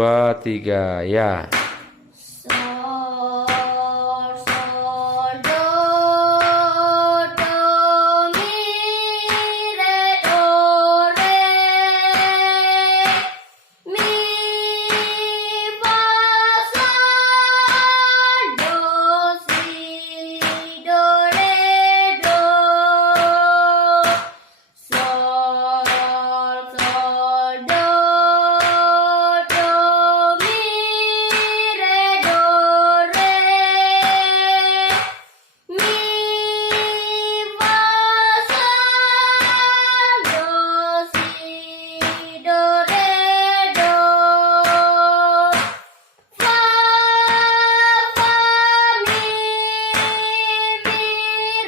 2, 3, ya. Sol, sol, do, do, mi, re, do, re, mi, fa, sol, do, si, do, re, do, sol, sol, do, mi, re, do, re, mi, fa, sol, do, si, do, re, do, fa, mi,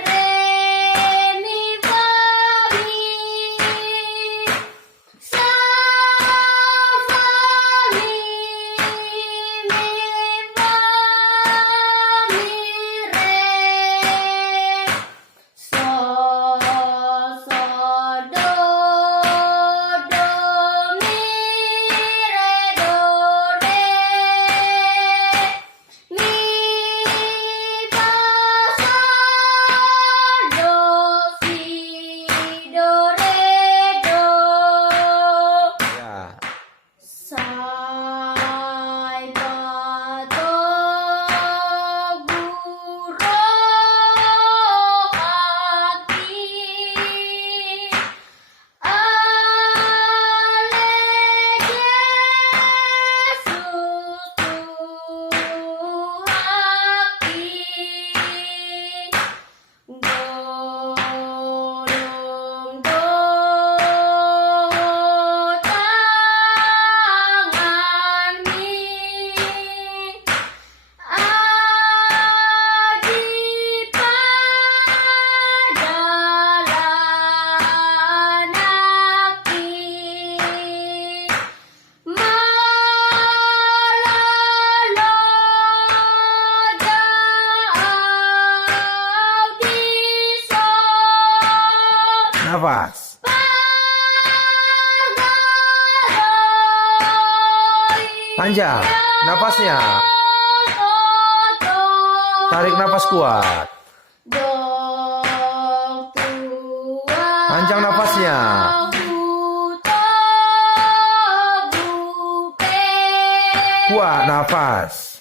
re, mi, fa, mi, sa, fa, mi, fa, mi, re, sol, sol, do, mi, re, do, re, mi, fa, sol, do, si, do, re, do. Ya. Sai, ba, do, bu, ro, hati, ale, Yesus, hati, golong, do, tangan mi, adi padalan aki, malalo daw diso, Nafas. Panjang nafasnya. Tarik nafas kuat. Panjang nafasnya. Kuat nafas.